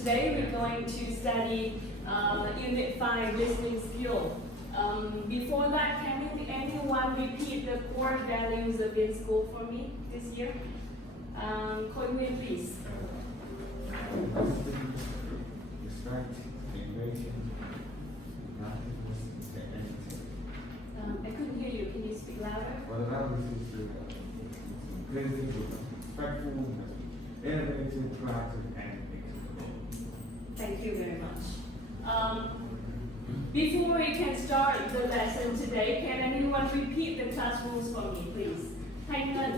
today we're going to study Unit 5 listening skill. Before that, can anyone repeat the core values of in school for me this year? Khoi Nguyen, please. Respect, innovation, I couldn't hear you. Can you speak louder? well, the values is creative, respectful, innovative, proactive, and inclusive. Thank you very much. Before we can start the lesson today, can anyone repeat the class rules for me, please? Thanh Ngân.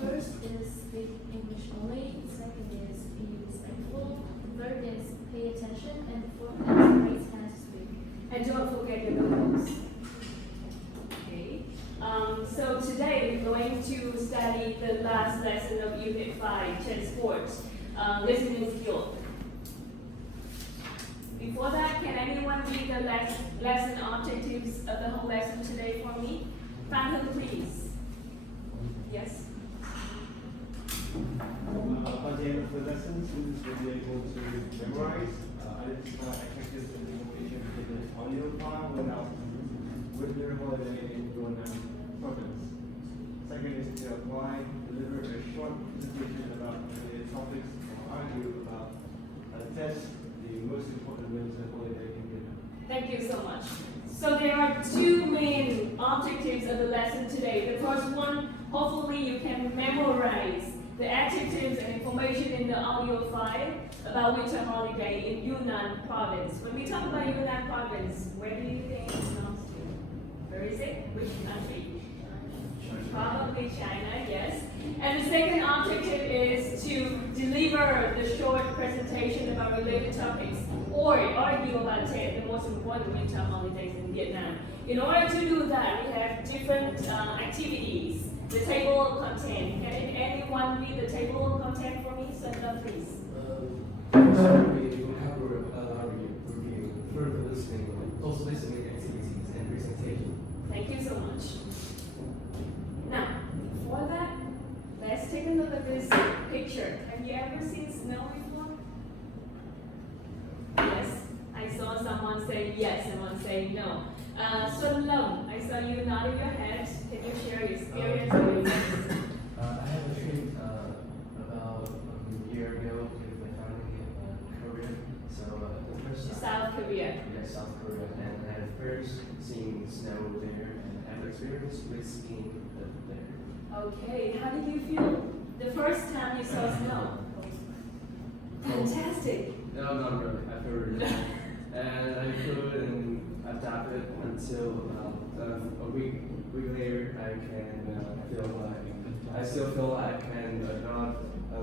First is speak English only, second is be respectful, third is pay attention, and fourth is raise hand to speak. And don't forget your notes. Okay. So today we're going to study the last lesson of Unit 5, Transport, listening skill. Before that, can anyone read the lesson objectives of the whole lesson today for me? Phan Hưng, please. Yes? By the end of the lesson, students will be able to memorize, identify adjectives and information in the audio file without with their holiday in Yunnan province. Second is to apply, deliver a short presentation about related topics or argue about test the most important winter holiday in Vietnam. Thank you so much. So there are two main objectives of the lesson today. The first one, hopefully you can memorize the adjectives and information in the audio file about winter holiday in Yunnan province. When we talk about Yunnan province, where do you think it belongs to? Where is it? Which country? Probably China, yes. And the second objective is to deliver the short presentation about related topics or argue about the most important winter holidays in Vietnam. In order to do that, we have different activities. The table of content. Can anyone read the table of content for me? Sundar, please. We will cover review, further listening, also listening activities and presentation. Thank you so much. Now, for that, let's take a look at this picture. Have you ever seen snow before? Yes. I saw someone say yes, someone say no. Xuân Long, I saw you nodding your head. Can you share your experience with us? I have a trip about a year ago with my family in Korea. So the first To time, South Korea. yes, South Korea, and I had first seen snow there and have experience with skiing there. Okay, how did you feel the first time you saw snow? Fantastic. No, not really. I feel really bad. And I couldn't adapt it until a week later. I still feel I can not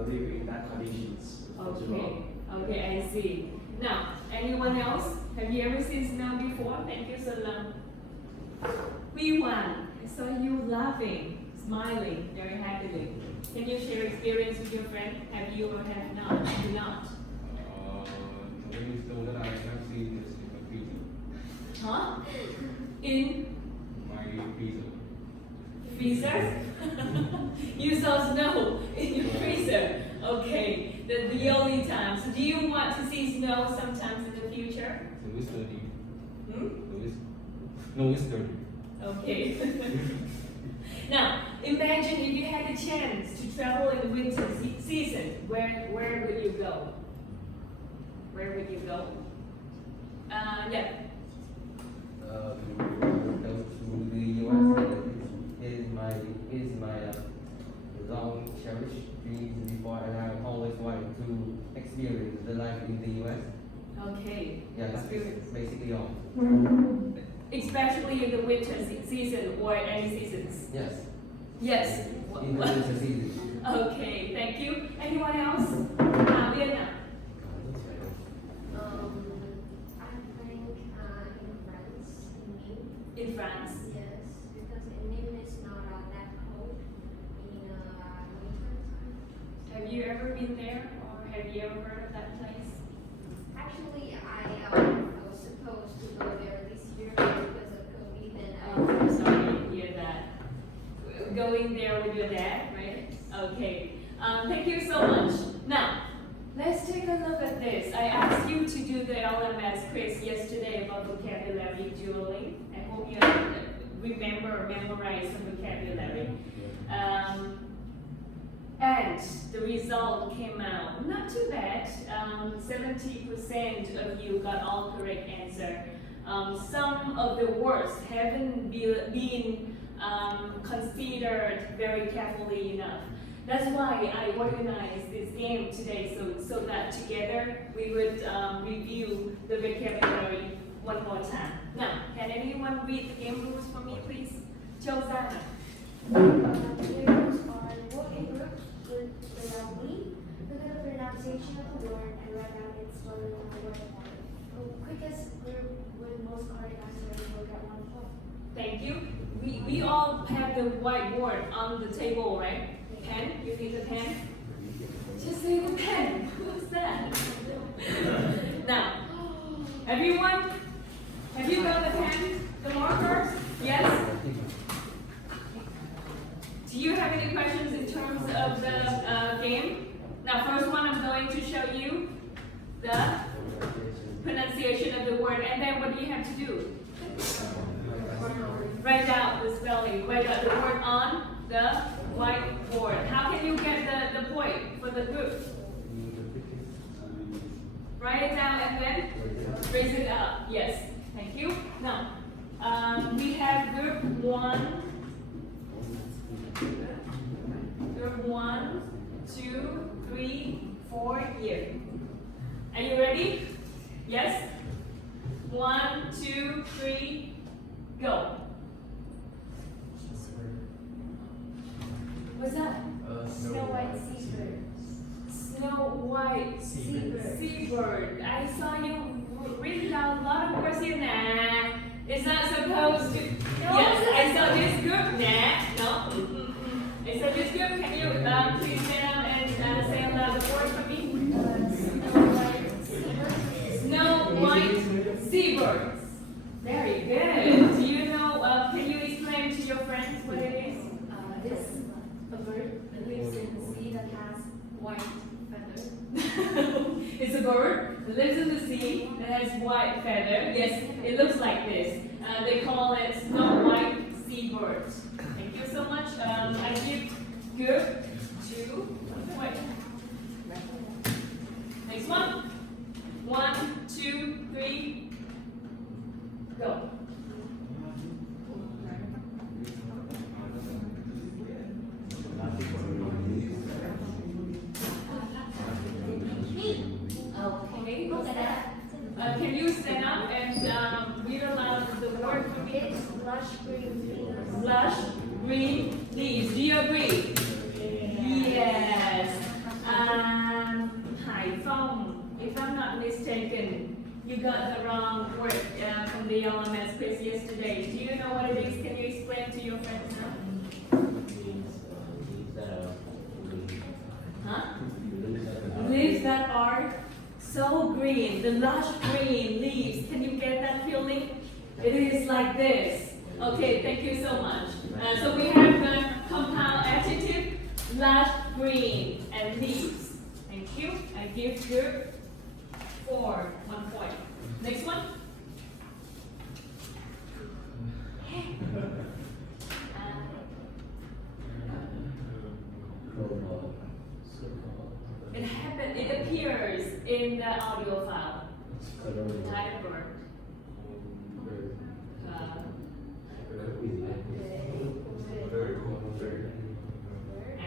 live in that conditions. Okay, okay, I see. Now, anyone else? Have you ever seen snow before? Thank you, Xuân Long. Hui Wan, I saw you laughing, smiling very happily. Can you share experience with your friend? Have you or have not? Do not. Maybe so that I have seen this in the freezer. Huh? In My freezer. freezer? You saw snow in your freezer. Okay, that's the only time. So do you want to see snow sometimes in the future? So it's dirty. Hmm? No, it's dirty. Okay. Now, imagine if you had a chance to travel in the winter season, where would you go? Where would you go? Yeah. Go to the US. It is my long cherished dream before, and I always wanted to experience the life in the US. Okay. Yeah, that's basically all. Especially in the winter season or any seasons. Yes, Yes. in the winter season. Okay, thank you. Anyone else? Vienna. I think in France, in Nîmes. In France. Yes, because in Nîmes it's not that cold in winter time. Have you ever been there or have you ever heard of that place? Actually, I was supposed to go there this year because of COVID, and Oh, I'm sorry to hear that. Going there with your dad, right? Okay. Thank you so much. Now, Let's take a look at this. I asked you to do the LMS quiz yesterday about vocabulary dueling. I hope you memorize some vocabulary. And the result came out not too bad. 70% of you got all correct answer. Some of the words haven't been considered very carefully enough. That's why I organized this game today, so that together we would review the vocabulary one more time. Now, can anyone read the game rules for me, please? Châu Giang. The rules are work in groups without me. Look at the pronunciation of the word and write down its spelling on the word. The quickest group with most correct answers will get 1 point. Thank you. We all have the whiteboard on the table, right? Pen? You need the pen? Just say the pen. What's that? Now, everyone, have you got the pen? The markers? Yes? Do you have any questions in terms of the game? Now, first one, I'm going to show you the pronunciation of the word, and then what do you have to do? Write down the spelling. Write down the word on the whiteboard. How can you get the point for the group? Write it down and then raise it up. Yes, thank you. Now, we have group 1. Group 1, 2, 3, 4 here. Are you ready? Yes? 1, 2, 3, go. What's that? Snow White Seabird. Snow White Seabird. I saw you read down a lot of words here. Nah. It's not supposed to. No, Yes, it's I saw this group. Nah. No. I saw this group. Can you please stand up and say aloud the word for me? Snow White Snow Seabird. White Seabirds. Very good. Do you know? Can you explain to your friends what it is? This a bird that lives in the sea that has white feathers. It's a bird that lives in the sea that has white feather. Yes, it looks like this. They call it Snow White Seabird. Thank you so much. I give group 2 1 point. Next one. 1, 2, 3, go. Okay. Look at that. Can you stand up and read aloud the word for me? It's lush green leaves. Lush green leaves. Do you agree? Yes. Hai Phong, if I'm not mistaken, you got the wrong word from the LMS quiz yesterday. Do you know what it is? Can you explain to your friends now? Huh? Leaves that are so green, the lush green leaves. Can you get that feeling? It is like this. Okay, thank you so much. So we have the compound adjective, lush green, and leaves. Thank you. I give group 4 1 point. Next one. It appears in the audio file. Type of bird.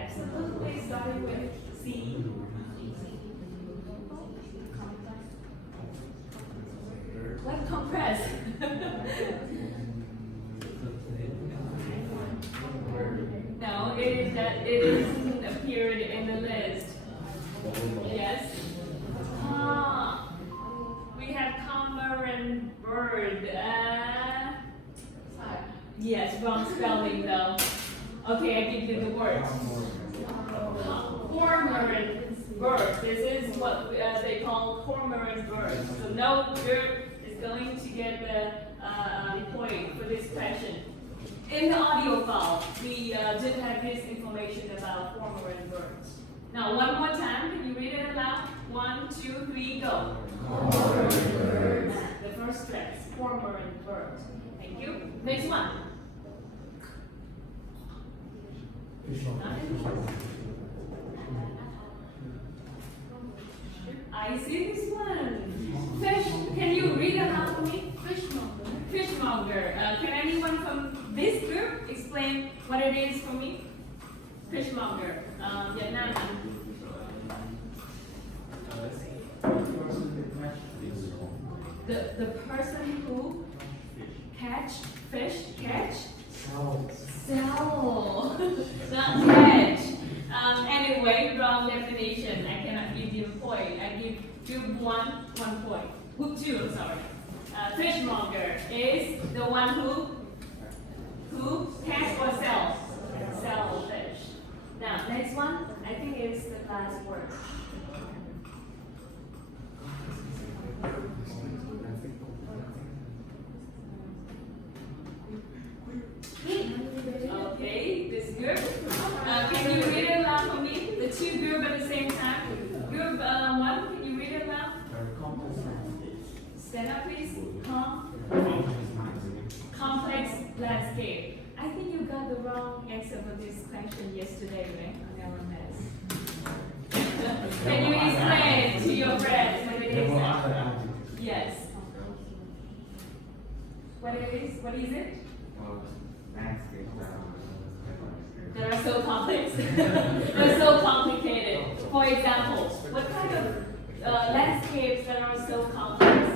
Absolutely, starting with C. What compress? No, it isn't appeared in the list. Yes. We have cormorant bird. Yes, wrong spelling though. Okay, I give you the word. Cormorant bird. This is what they call cormorant bird. So no group is going to get the point for this question. In the audio file, we didn't have this information about cormorant birds. Now one more time, can you read it aloud? 1, 2, 3, go. The first stress, cormorant bird. Thank you. Next one. I see this one. Fish. Can you read aloud for me? Fishmonger. Fishmonger. Can anyone from this group explain what it is for me? Fishmonger. Việt Nam. The person who catch sell, not catch. Anyway, wrong definition. I cannot give you a point. I give group 1 point. Group 2, I'm sorry. Fishmonger is the one who catch or sell fish. Now, next one, I think is the last word. Okay, this group. Can you read it aloud for me? The two group at the same time. Group 1, can you read it aloud? Stand up, please. Complex landscape. I think you got the wrong answer for this question yesterday, right? On LMS. Can you explain to your friends what it is? Yes. What it is? What is it? They're so complex. They're so complicated. For example, what kind of landscapes that are so complex?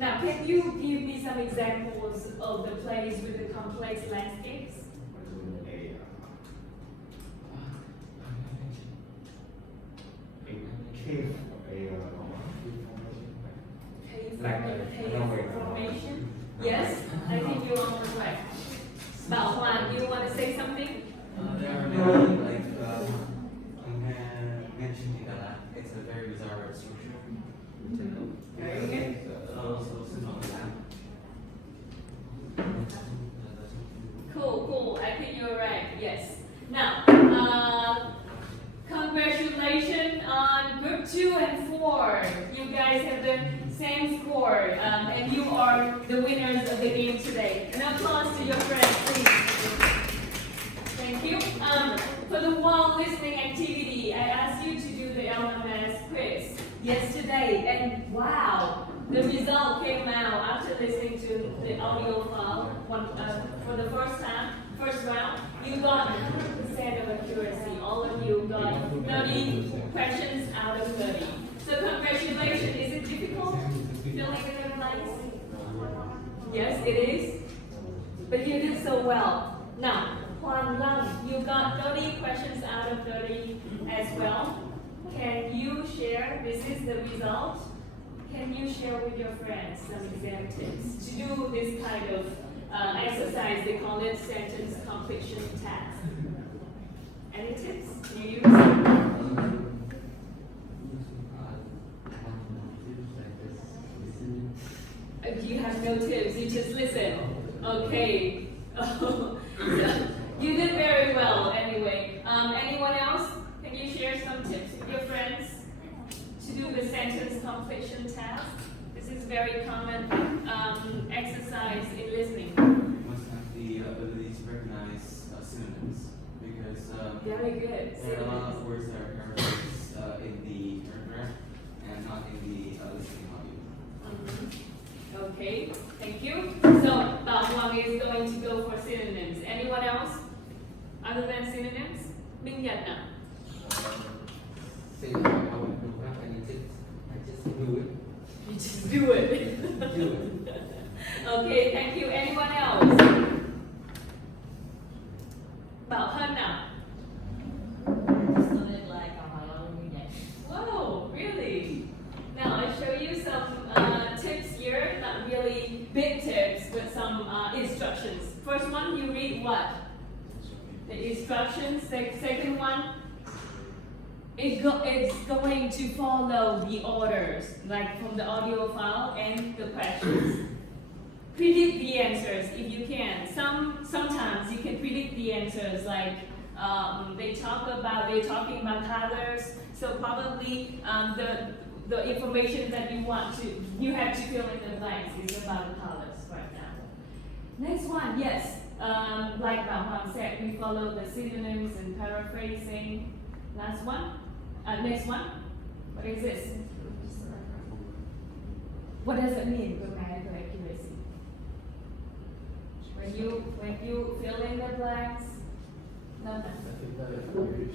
Now, can you give me some examples of the place with the complex landscapes? Cave formation? Yes, I think you're on the way. Bảo Hoàng, you want to say something? There are many, like, mentioned in that it's a very bizarre structure. Very good. Also, Cool. I think you're right. Yes. Now, congratulations on group 2 and 4. You guys have the same score, and you are the winners of the game today. An applause to your friends, please. Thank you. For the while listening activity, I asked you to do the LMS quiz yesterday, and wow, the result came out after listening to the audio file for the first round. You got 100% of accuracy. All of you got 30 questions out of 30. So congratulations. Is it difficult? Feeling recognized? Yes, it is. But you did so well. Now, Huan Lang, you got 30 questions out of 30 as well. Can you share? This is the result. Can you share with your friends some exam tips to do this kind of exercise? They call it sentence completion task. Any tips you use? You have no tips, you just listen. Okay. So, you did very well anyway. Anyone else? Can you share some tips with your friends to do the sentence completion task? This is very common exercise in listening. must have the ability to recognize synonyms because Very good. there are a lot of words that are paraphrased in the paragraph and not in the listening audio. Okay, thank you. So, Bao Huang is going to go for synonyms. Anyone else? Other than synonyms? Minh Nhật nào? Say I don't have any tips. I just do it. You just do it. Do it. Okay, thank you. Anyone else? Bảo Hân nào? Whoa, really? Now I show you some tips here, not really big tips, but some instructions. First one, you read what? The instructions. Second one, it's going to follow the orders, like from the audio file and the questions. Predict the answers if you can. Sometimes you can predict the answers, like they're talking about colors. So probably the information that you have to fill in the blanks is about the colors, for example. Next one, yes. Like Bảo said, we follow the synonyms and paraphrasing. Last one. Next one. What is this? What does it mean, grammatical accuracy? When you fill in the blanks, no. I think that if you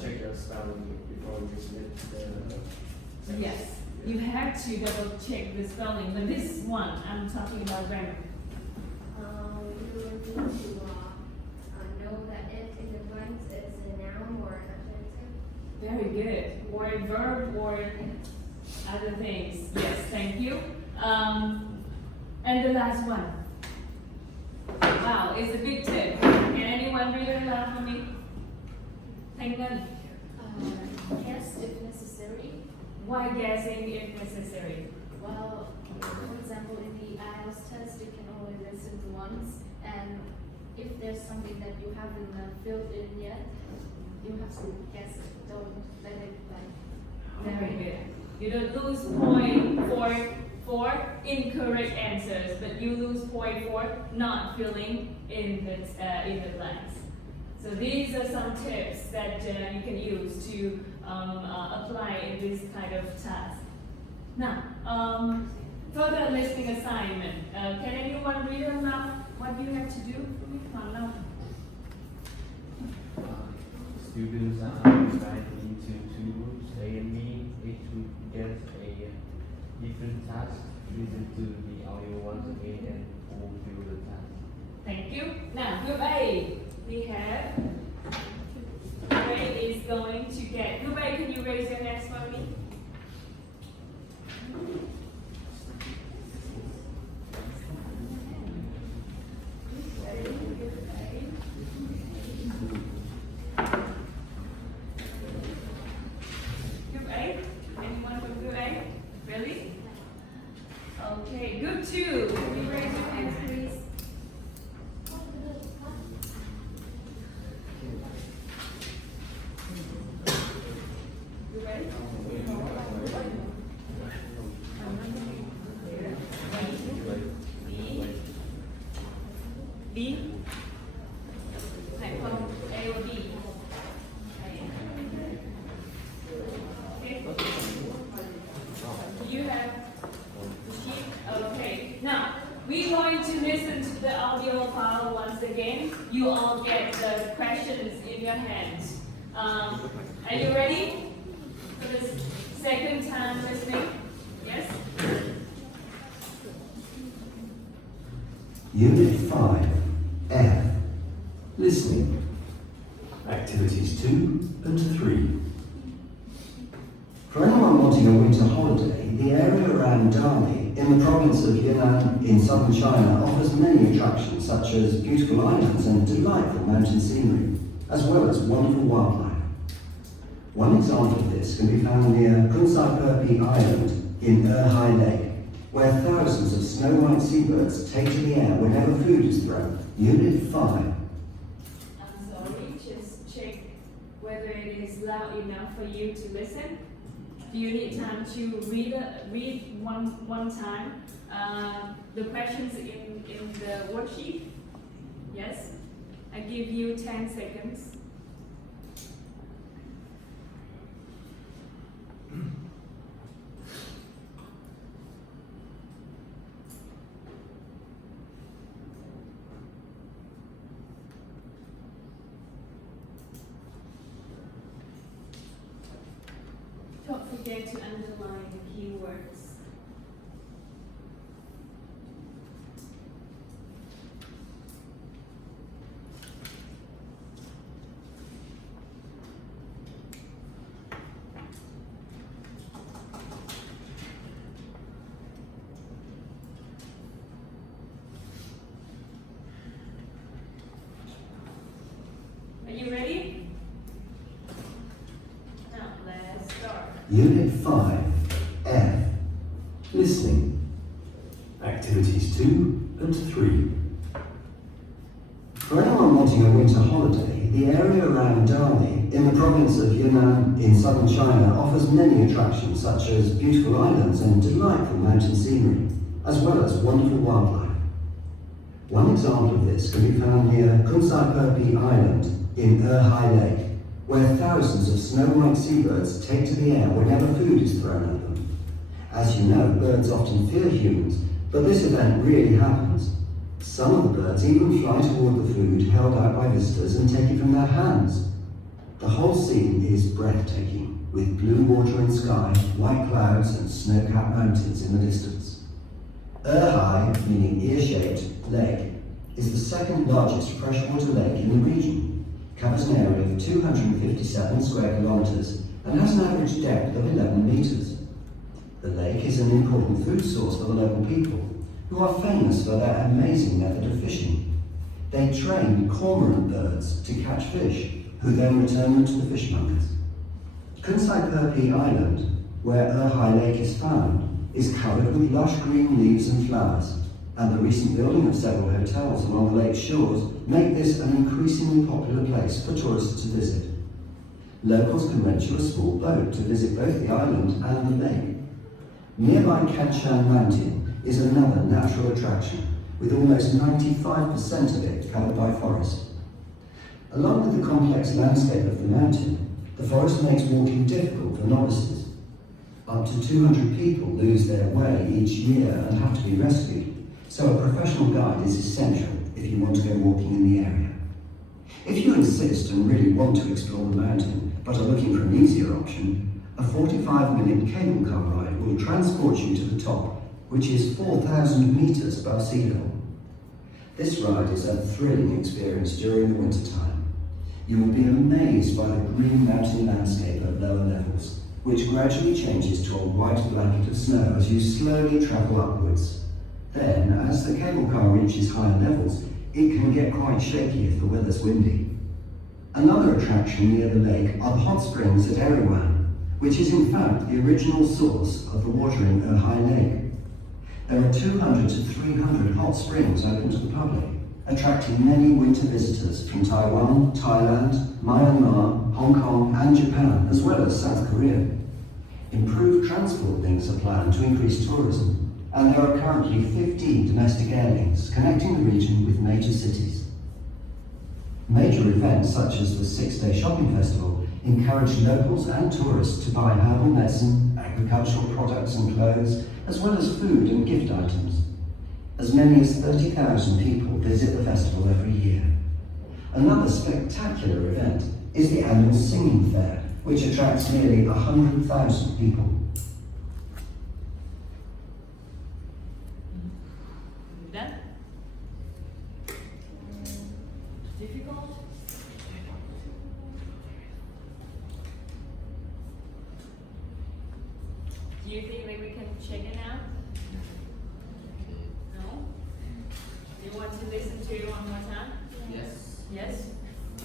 check your spelling before you submit the. Yes, you have to double check the spelling, but this one, I'm talking about grammar. You would need to know that it in the blanks is a noun or an adjective. Very good. Or a verb or other things. Yes, thank you. And the last one. Wow, it's a big tip. Can anyone read it aloud for me? Thank you. Guess if necessary. Why guessing if necessary? Well, for example, in the IELTS test, you can only listen once, and if there's something that you haven't filled in yet, you have to guess it. Don't let it Very good. You don't lose point for incorrect answers, but you lose point for not filling in the blanks. So these are some tips that you can use to apply in this kind of task. Now, further listening assignment. Can anyone read aloud what you have to do? Come on now. Students are divided into two groups, A and B. Each group gets a different task. Listen to the audio once again and fulfill the task. Thank you. Now, group A, we have. Group A is going to get. Group A, can you raise your hands for me? Group A? Anyone from Group A? Really? Okay, Group 2, can you raise your hands, please? You ready? B? Like from A or B? Okay. Do you have the sheet? Okay. Now, we're going to listen to the audio file once again. You all get the questions in your hands. Are you ready for the second time listening? Yes? Unit 5, F. Listening. Activities 2 and 3. For anyone wanting a winter holiday, the area around Dali, in the province of Yunnan in southern China, offers many attractions such as beautiful islands and delightful mountain scenery, as well as wonderful wildlife. One example of this can be found near Kunsai Perpi Island in Erhai Lake, where thousands of snow white seabirds take to the air whenever food is thrown. Unit 5. I'm sorry, just check whether it is loud enough for you to listen. Do you need time to read one time the questions in the worksheet? Yes? I give you 10 seconds. Don't forget to underline the keywords. Are you ready? Unit 5, F. Listening. Activities 2 and 3. For anyone wanting a winter holiday, the area around Dali, in the province of Yunnan in southern China, offers many attractions such as beautiful islands and delightful mountain scenery, as well as wonderful wildlife. One example of this can be found near Kunsai Perpi Island in Erhai Lake, where thousands of snow-white seabirds take to the air whenever food is thrown at them. As you know, birds often fear humans, but this event really happens. Some of the birds even fly toward the food held out by visitors and take it from their hands. The whole scene is breathtaking, with blue water and sky, white clouds and snow-capped mountains in the distance. Erhai, meaning ear-shaped lake, is the second largest freshwater lake in the region, covers an area of 257 square kilometers and has an average depth of 11 meters. The lake is an important food source for the local people, who are famous for their amazing method of fishing. They train cormorant birds to catch fish, who then return them to the fishmongers. Kunsai Perpi Island, where Erhai Lake is found, is covered with lush green leaves and flowers, and the recent building of several hotels along the lake's shores make this an increasingly popular place for tourists to visit. Locals can rent you a small boat to visit both the island and the lake. Nearby Kanshan Mountain is another natural attraction, with almost 95% of it covered by forest. Along with the complex landscape of the mountain, the forest makes walking difficult for novices. Up to 200 people lose their way each year and have to be rescued, so a professional guide is essential if you want to go walking in the area. If you insist and really want to explore the mountain, but are looking for an easier option, a 45-minute cable car ride will transport you to the top, which is 4,000 meters above sea level. This ride is a thrilling experience during the winter time. You will be amazed by the green mountain landscape at lower levels, which gradually changes to a white blanket of snow as you slowly travel upwards. Then, as the cable car reaches higher levels, it can get quite shaky if the weather's windy. Another attraction near the lake are the hot springs at Eriwan, which is in fact the original source of the water in Erhai Lake. There are 200 to 300 hot springs open to the public, attracting many winter visitors from Taiwan, Thailand, Myanmar, Hong Kong and Japan, as well as South Korea. Improved transport links are planned to increase tourism, and there are currently 15 domestic air links connecting the region with major cities. Major events such as the 6-day shopping festival encourage locals and tourists to buy herbal medicine, agricultural products and clothes, as well as food and gift items. As many as 30,000 people visit the festival every year. Another spectacular event is the annual singing fair, which attracts nearly 100,000 people. Done? Difficult? Do you think that we can check it out? No? Do you want to listen to it one more time? Yes. Yes?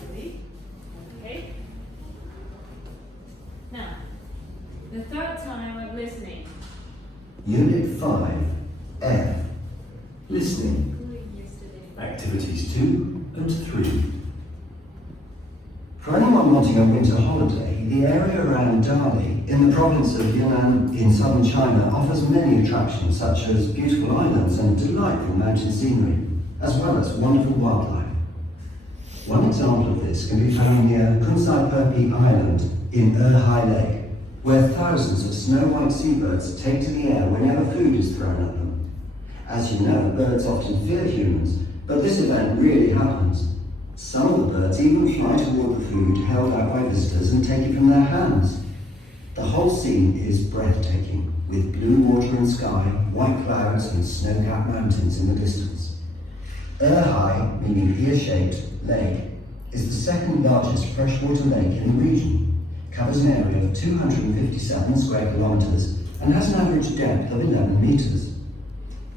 Ready? Okay. Now, the third time of listening. Unit 5, F. Listening. Activities 2 and 3. For anyone wanting a winter holiday, the area around Dali, in the province of Yunnan in southern China, offers many attractions such as beautiful islands and delightful mountain scenery, as well as wonderful wildlife. One example of this can be found near Kunsai Perpi Island in Erhai Lake, where thousands of snow-white seabirds take to the air whenever food is thrown at them. As you know, birds often fear humans, but this event really happens. Some of the birds even fly toward the food held out by visitors and take it from their hands. The whole scene is breathtaking, with blue water and sky, white clouds and snow-capped mountains in the distance. Erhai, meaning ear-shaped lake, is the second largest freshwater lake in the region, covers an area of 257 square kilometers and has an average depth of 11 meters.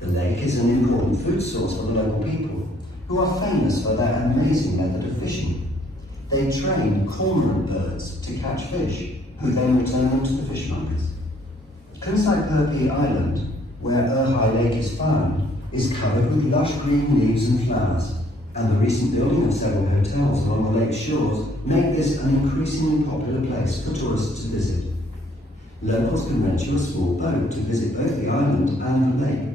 The lake is an important food source for the local people, who are famous for their amazing method of fishing. They train cormorant birds to catch fish, who then return them to the fishmongers. Kunsai Perpi Island, where Erhai Lake is found, is covered with lush green leaves and flowers, and the recent building of several hotels along the lake's shores make this an increasingly popular place for tourists to visit. Locals can rent you a small boat to visit both the island and the lake.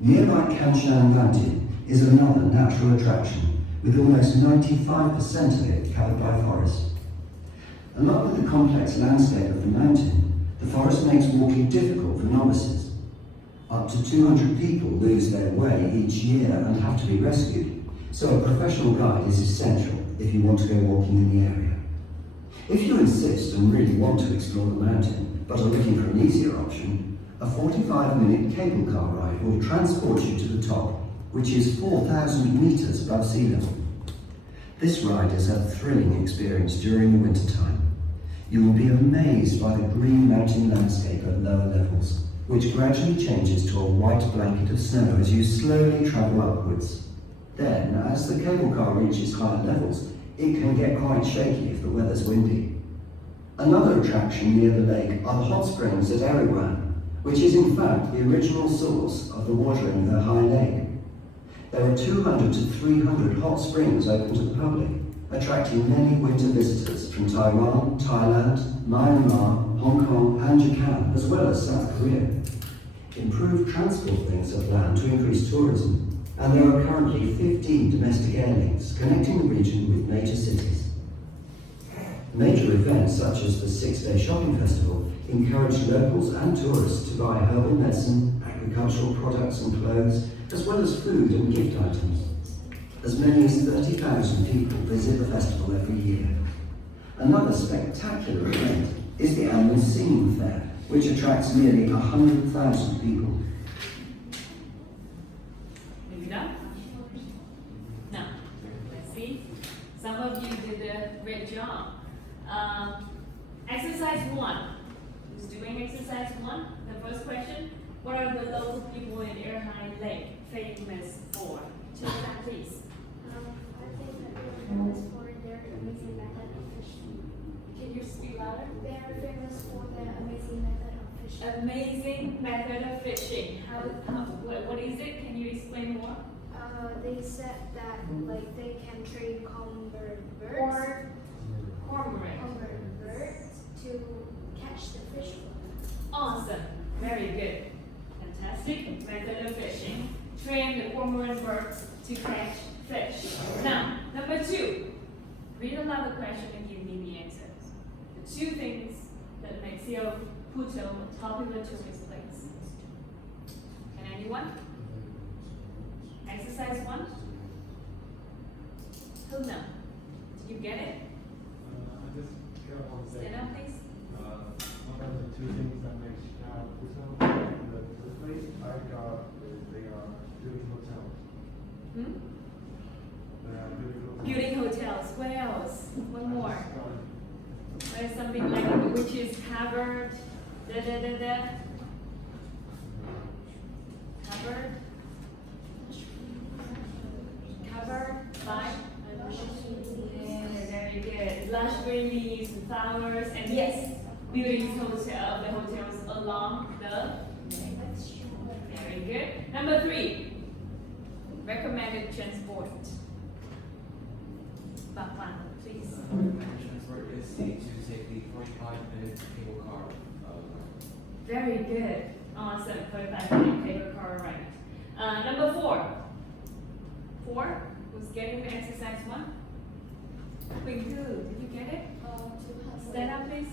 Nearby Kanshan Mountain is another natural attraction, with almost 95% of it covered by forest. Along with the complex landscape of the mountain, the forest makes walking difficult for novices. Up to 200 people lose their way each year and have to be rescued, so a professional guide is essential if you want to go walking in the area. If you insist and really want to explore the mountain, but are looking for an easier option, a 45-minute cable car ride will transport you to the top, which is 4,000 meters above sea level. This ride is a thrilling experience during the winter time. You will be amazed by the green mountain landscape at lower levels, which gradually changes to a white blanket of snow as you slowly travel upwards. Then, as the cable car reaches higher levels, it can get quite shaky if the weather's windy. Another attraction near the lake are the hot springs at Eriwan, which is in fact the original source of the water in Erhai Lake. There are 200 to 300 hot springs open to the public, attracting many winter visitors from Taiwan, Thailand, Myanmar, Hong Kong and Japan, as well as South Korea. Improved transport links are planned to increase tourism, and there are currently 15 domestic air links connecting the region with major cities. Major events such as the 6-day shopping festival encourage locals and tourists to buy herbal medicine, agricultural products and clothes, as well as food and gift items. As many as 30,000 people visit the festival every year. Another spectacular event is the annual Singing Fair, which attracts nearly 100,000 people. Maybe done? No. Let's see. Some of you did a great job. Exercise 1. Who's doing exercise 1? The first question. What are the local people in Erhai Lake famous for? Children, please. I think that they're famous for their amazing method of fishing. Can you speak louder? They are famous for their amazing method of fishing. Amazing method of fishing. What is it? Can you explain more? They said that like they can train cormorant birds to catch the fish. Awesome. Very good. Fantastic method of fishing. Train the cormorant birds to catch fish. Now, number 2. Read aloud the question and give me the answers. The 2 things that make Siau Puto a popular tourist place. Can anyone? Exercise 1? Who know? Did you get it? I just kind of want to say, Stand up, please. one of the 2 things that makes Puto the tourist place I got is they are building hotels. Hmm? They are building hotels. Building hotels. What else? One more. There's something like which is covered. Covered. Covered by. Yeah, very good. Lush green leaves and flowers, and yes, building the hotels along the. Very good. Number 3. Recommended transport. Bakwan, please. Transport is to take the 45-minute cable car. Very good. Awesome. 45-minute cable car ride. Number 4. 4 was getting the exercise 1. Quỳnh Thư, did you get it? 200. Stand up, please.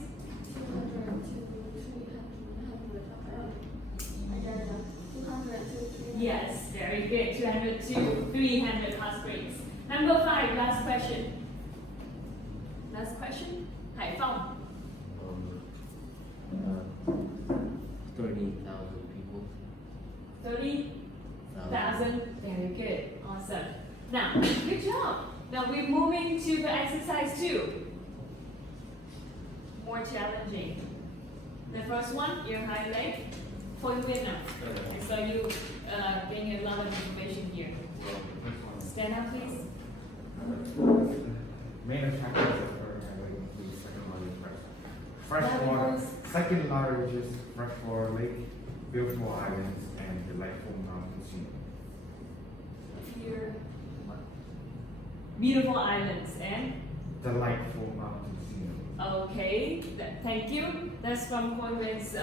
200 to 300. Yes, very good. 200 to 300 hot springs. Number 5, last question. Last question. Hải Phong. 30,000 people. 30,000. Very good. Awesome. Now, good job. Now we're moving to the exercise 2. More challenging. The first one, Erhai Lake, for Vietnam. And so you gain a lot of information here. Stand up, please. Main attractions of Erhai Lake include second-largest restaurant. freshwater, second largest freshwater lake, beautiful islands, and delightful mountain scenery. Here. Beautiful islands and Delightful mountain scenery. okay, thank you. That's from Coleman's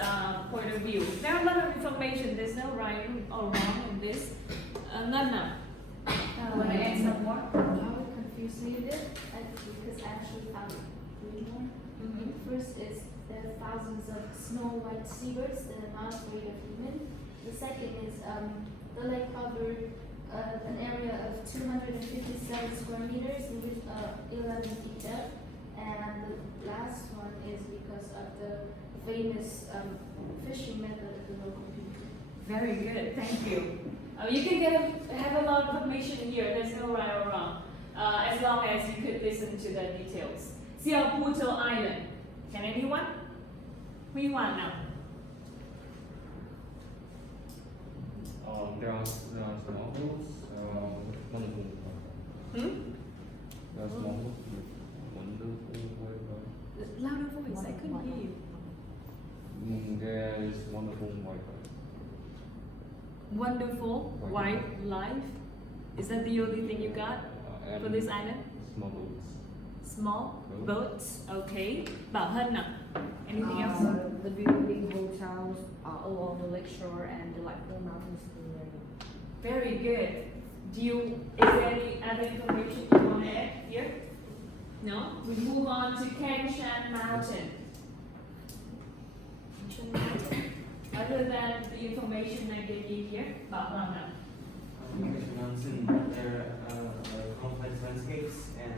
point of view. There are a lot of information. There's no right or wrong in this. Nana, want to add some more? I would confuse you a bit because I actually found three more. First is there are thousands of snow white seabirds that are not afraid of human. The second is the lake covered an area of 257 square meters with 11 feet depth. And the last one is because of the famous fishing method of the local people. Very good, thank you. You can have a lot of information here. There's no right or wrong, as long as you could listen to the details. Siaputo Island. Can anyone? Who you want now? There are small boats, wonderful. There are small boats with wonderful Wi-Fi. Louder voice, I couldn't hear you. There is wonderful Wi-Fi. Wonderful wildlife. Is that the only thing you got And for this island? small boats. Small boats, okay. Bảo Hân now. Anything else? The building hotels along the lakeshore and delightful mountain scenery. Very good. Is there any other information you want to add here? No? We move on to Kangshan Mountain. Other than the information I gave you here, Bảo Hân now. Mountain, there are complex landscapes, and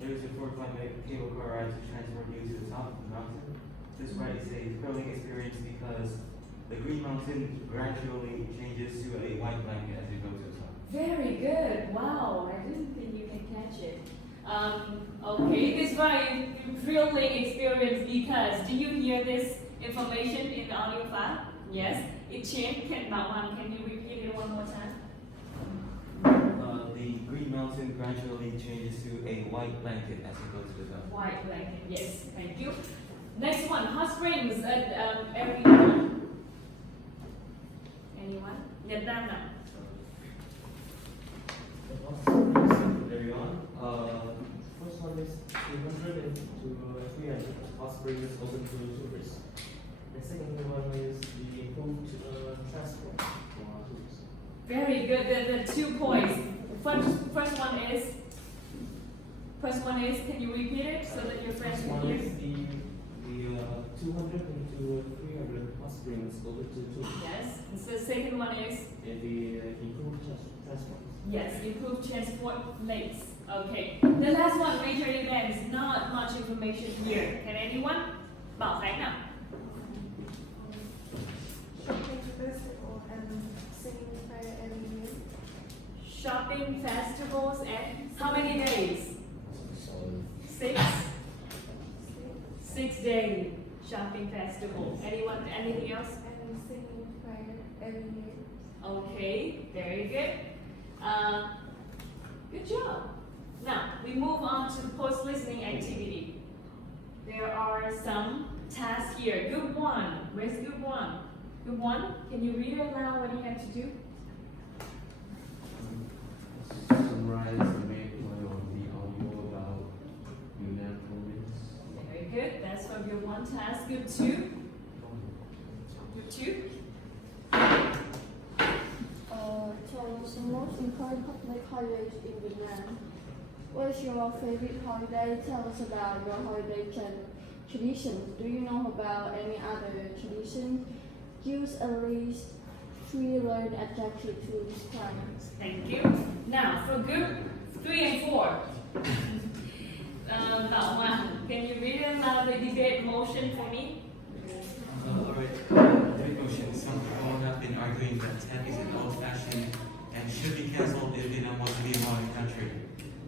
there is a 4-kilometer cable car ride to transport you to the top of the mountain. This ride is a thrilling experience because the Green Mountain gradually changes to a white blanket as you go to the top. Very good. Wow, I didn't think you can catch it. Okay, this very thrilling experience because do you hear this information in the audio file? Yes, it changed. Can you repeat it one more time? The Green Mountain gradually changes to a white blanket as you go to the top. White blanket. Yes, thank you. Next one, hot springs at everyone. Anyone? Nhật Nam nào. Carry on. First one is 200 to 300 hot springs open to tourists. The second one is the improved transport for tourists. Very good. The 2 points. First one is. Can you repeat it so that your friends First can one hear? is the 200 to 300 hot springs open to tourists. Yes. And so the second one is. And the improved transport. Yes, improved transport links. Okay. The last one, major events. Not much information here. Can anyone? Bảo Khánh nào. Shopping festival and singing fair every year. Shopping festivals and how many days? 6. 6-day shopping festival. Anyone? Anything else? And singing fair every year. Okay, very good. Good job. Now, we move on to post-listening activity. There are some tasks here. Group 1. Where's group 1? Group 1, can you read aloud what you have to do? Summarize the main point of the audio about Yunnan province. Very good. That's from group 1 task. Group 2. Group 2. Tell us the most important public holidays in Vietnam. What is your favorite holiday? Tell us about your holiday tradition. Do you know about any other tradition? Use at least 3 learned adjectives to describe. Thank you. Now, for group 3 and 4. Bảo Hoàng, can you read aloud the debate motion for me? Alright, debate motion. Some people have been arguing that TEP is an old-fashioned and should be cancelled if they don't want to be a modern country.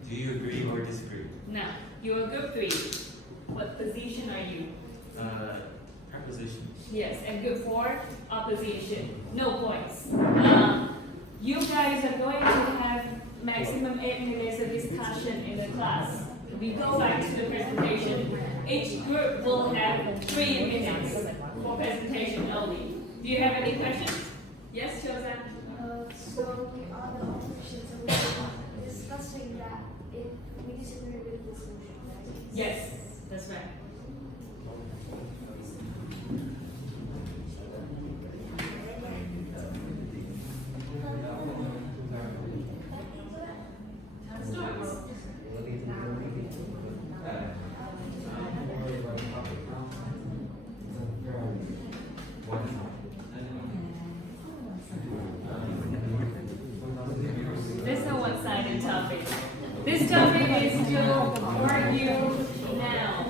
Do you agree or disagree? Now, you're group 3. What position are you? Prepositions. Yes, and group 4, opposition. No points. You guys are going to have maximum 8 minutes of discussion in the class. We go back to the presentation. Each group will have 3 minutes for presentation only. Do you have any questions? Yes, Chosan? So the other options are discussing that if we disagree with the solution, right? Yes, that's right. There's no one-sided topic. This topic is to argue now.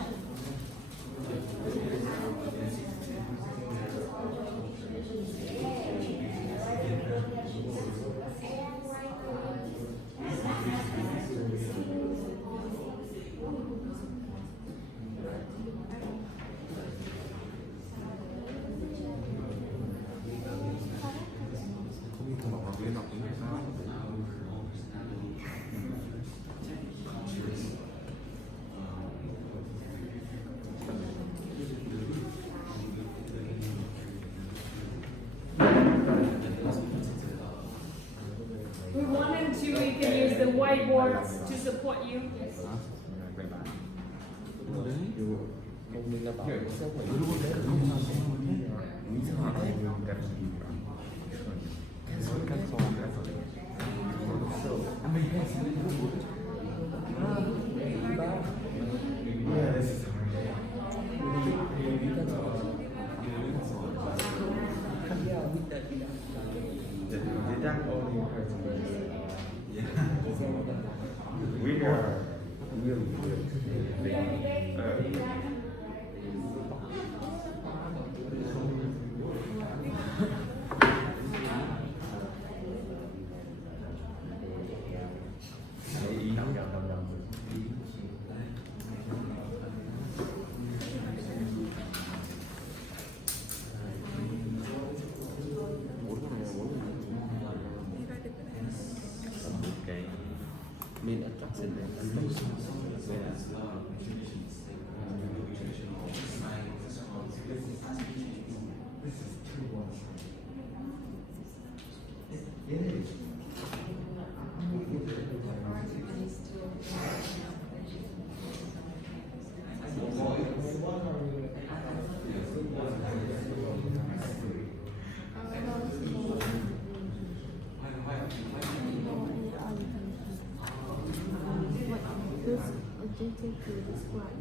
We wanted to, you can use the whiteboard to support you. We are really good. Main attraction Adjective to describe.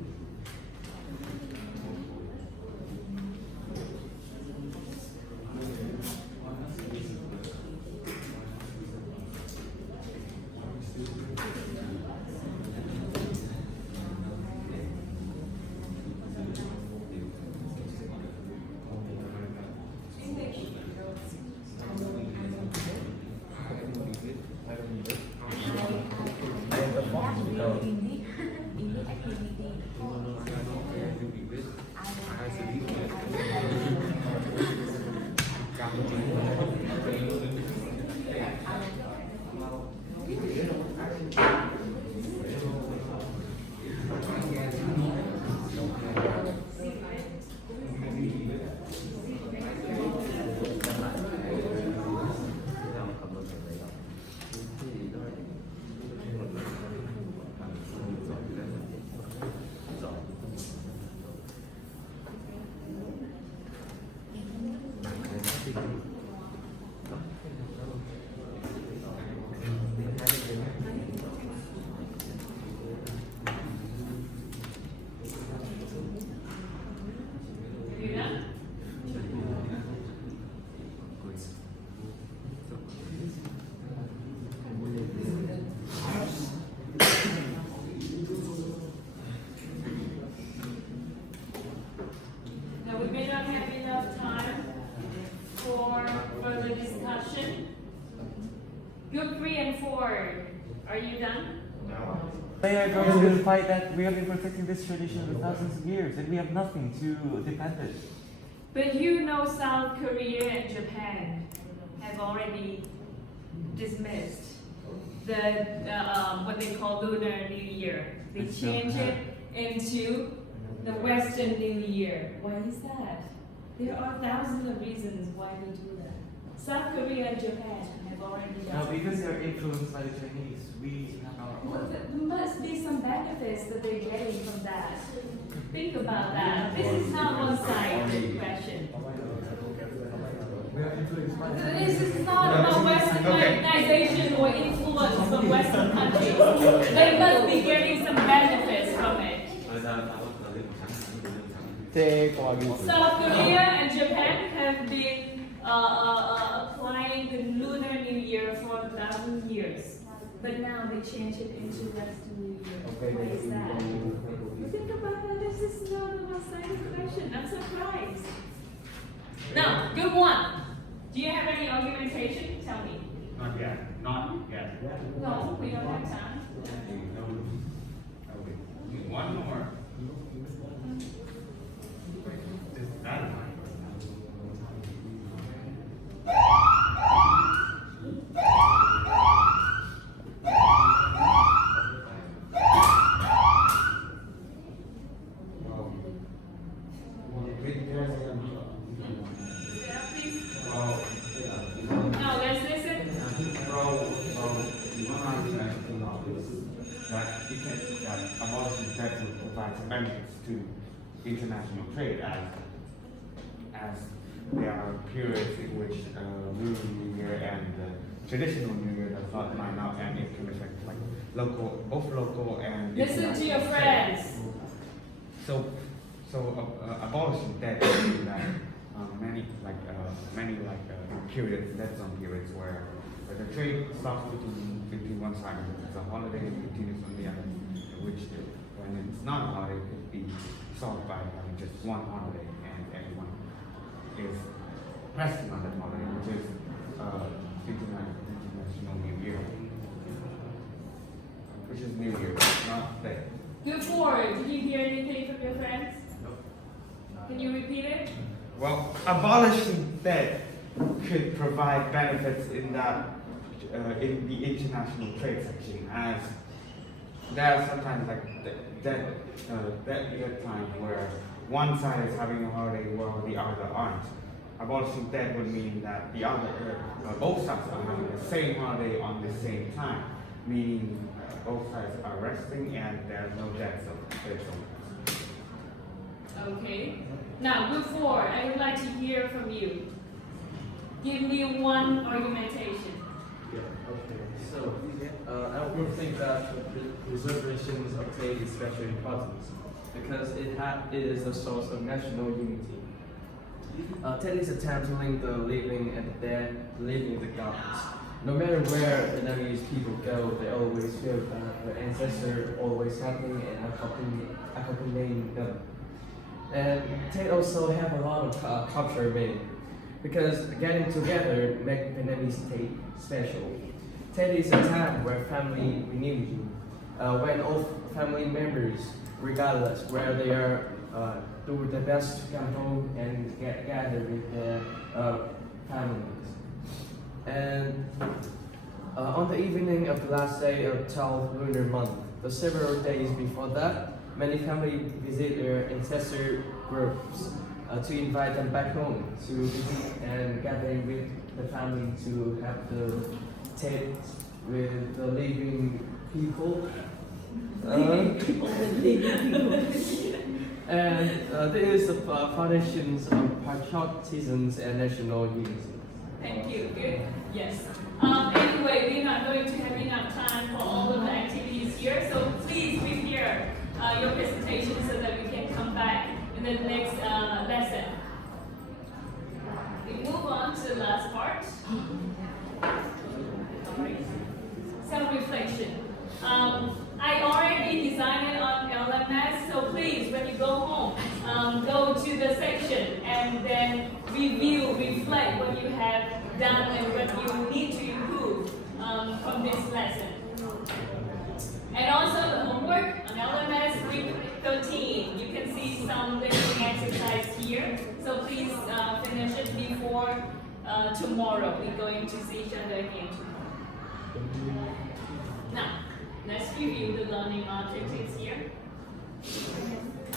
Group 3 and 4, are you done? They are going to fight that we have been protecting this tradition for thousands of years and we have nothing to defend it. But you know South Korea and Japan have already dismissed the what they call Lunar New Year. They changed it into the Western New Year. Why is that? There are thousands of reasons why we do that. South Korea and Japan have already No, done it. because they're influenced by the Chinese. We have our Well, own. there must be some benefits that they're getting from that. Think about that. This is not one-sided question. This is not about Westernization or influence from Western countries. They must be getting some benefits from it. South Korea and Japan have been applying the Lunar New Year for 1,000 years. But now they change it into Western New Year. Why is that? Think about that. This is not a one-sided question. I'm surprised. Now, good one. Do you have any argumentation? Tell me. Not yet. Not yet. No, we don't have time. One more. Is that one? Now, let's listen. That it can abolishing tax will provide some benefits to international trade as there are periods in which Lunar New Year and traditional New Year does not line up, and it can affect like both local and Listen to your international friends. trade. So abolishing that would mean that many periods, dead zone periods where the trade stops between one side and it's a holiday and continues on the other, which when it's not a holiday it could be solved by having just one holiday and everyone is resting on that holiday, which is International New Year, which is New Year, not that. Good forward. Did you hear anything from your friends? Can you repeat it? Well, abolishing debt could provide benefits in that in the international trade section, as there are sometimes like that year time where one side is having a holiday while the other aren't. Abolishing debt would mean that the other both sides are having the same holiday on the same time, meaning both sides are resting and there's no debt zone. Okay. Now, good forward. I would like to hear from you. Give me one argumentation. Yeah, okay. So, I would think that the reservations of trade is especially important because it is a source of national unity. Trade is a time to link the living and the dead, living in the gods. No matter where Vietnamese people go, they always feel that their ancestors always helping and accompanying them. And they also have a lot of culture meaning because getting together make Vietnamese Tet special. Tet is a time where family reunion, when all family members, regardless where they are, do their best to come home and get gather with their families. And on the evening of the last day of 12th lunar month, the several days before that, many families visit their ancestor groups to invite them back home to visit and gathering with the family to have the Tet with the living people. And this is the foundations of patriotism and national unity. Thank you. Good. Yes. Anyway, we're not going to have enough time for all of the activities here, so please prepare your presentation so that we can come back in the next lesson. We move on to the last part. Self-reflection. I already designed it on LMS, so please, when you go home, go to the section and then review, reflect what you have done and what you need to improve from this lesson. And also the homework on LMS week 13. You can see some listening exercise here, so please finish it before tomorrow. We're going to see each other again tomorrow. Now, let's review the learning objectives here.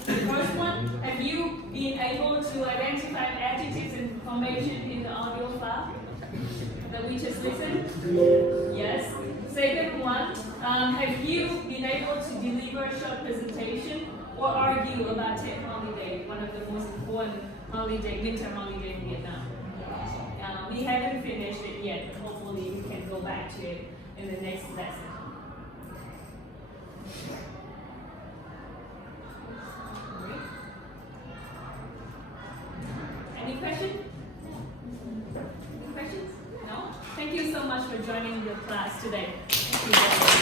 The first one, have you been able to identify adjectives and information in the audio file that we just listened? Yes. Second one, have you been able to deliver a short presentation or argue about Tet holiday, one of the most important holiday, winter holiday in Vietnam? We haven't finished it yet, but hopefully we can go back to it in the next lesson. Any questions? Any questions? No? Thank you so much for joining the class today. Thank you very much.